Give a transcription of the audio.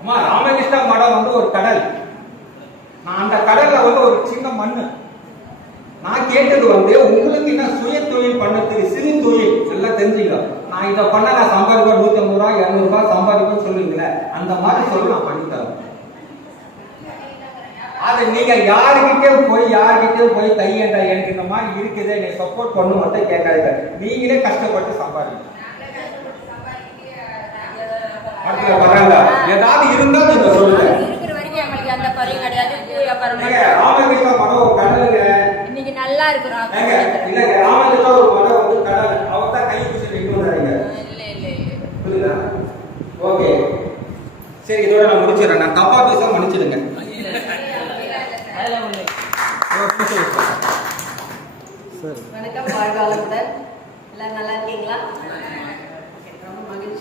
அம்மா ராமகிருஷ்ணா மடம் வந்து ஒரு கடல். நான் அந்த கடல்ல வந்து ஒரு சின்ன மண்ணு. நான் கேட்டது வந்து உங்களுக்கு என்ன சுய தொழில் பண்ணதுக்கு சிறு தொழில் நல்லா தெரிஞ்சுக்கலாம். நான் இதை பண்ண நான் சம்பாதிப்பேன் 150 ரூபா 200 ரூபாய் சம்பாதிப்பேன்னு சொல்லுவீங்களே, அந்த மாதிரி சொல்லி நான் பண்ணித்தரேன். அது நீங்க யாருக்கிட்டே போய் கையேண்டா எனக்கு இந்த மாதிரி இருக்குது நீ சப்போர்ட் பண்ணு மட்டும் கேட்காதீங்க. நீங்களே கஷ்டப்பட்டு சம்பாதிங்க. ஏதாவது இருந்தா நீங்க சொல்லுங்க. ராமகிருஷ்ணா மடம் ஒரு கடலுங்க. இன்னைக்கு நல்லா இருக்கிறோம். இல்லங்க ராமகிருஷ்ணா ஒரு மடம் வந்து கடல். அவர் தான் கை பிடிச்சி நின்று வராங்க. புரியுதா? ஓகே சரி, இதோட நான் முடிச்சிடறேன். நான் தப்பா பேச மன்னிச்சிடுங்க. வணக்கம், வாழ்க வளமுடன். எல்லாம் நல்லா இருக்கீங்களா?